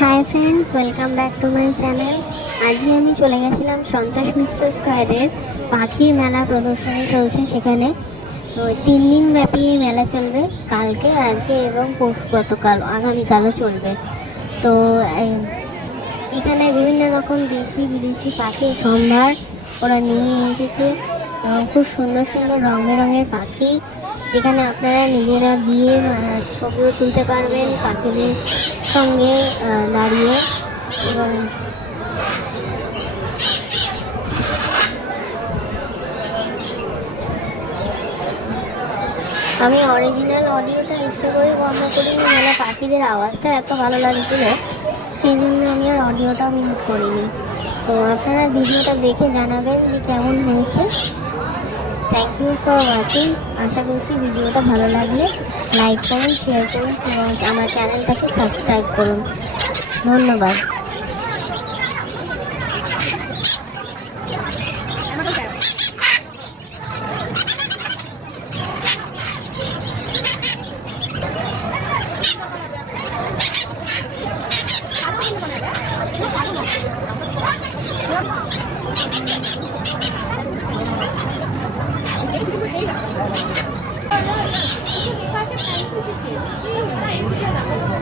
Hi friends welcome back to my channel আজকে আমি চলে গেছিলাম সন্তোষ মিত্র স্কোয়ারের পাখির মেলা প্রদর্শনী চলছে সেখানে। তো তিন দিন ব্যাপী এই মেলা চলবে কালকে, আজকে এবং গতকাল, আগামীকালও চলবে। তো এখানে বিভিন্ন রকম দেশি, বিদেশি পাখির সম্ভার ওরা নিয়ে এসেছে। খুব সুন্দর সুন্দর রং বেরঙের পাখি। যেখানে আপনারা নিজেরা গিয়ে ছবিও তুলতে পারবেন পাখিদের সঙ্গে দাঁড়িয়ে এবং আমি অরিজিনাল অডিওটা ইচ্ছে করে বন্ধ করিনি মানে পাখিদের আওয়াজটা এত ভালো লাগছিল, সেই জন্য আমি আর অডিওটা মিউট করিনি। তো আপনারা ভিডিওটা দেখে জানাবেন যে কেমন হয়েছে। থ্যাংক ইউ ফর ওয়াচিং আশা করছি ভিডিওটা ভালো লাগলে লাইক করুন শেয়ার করুন এবং আমার চ্যানেলটাকে সাবস্ক্রাইব করুন। ধন্যবাদ। 好的，好的，其你发现，白，就是给，就是我，那也是这的。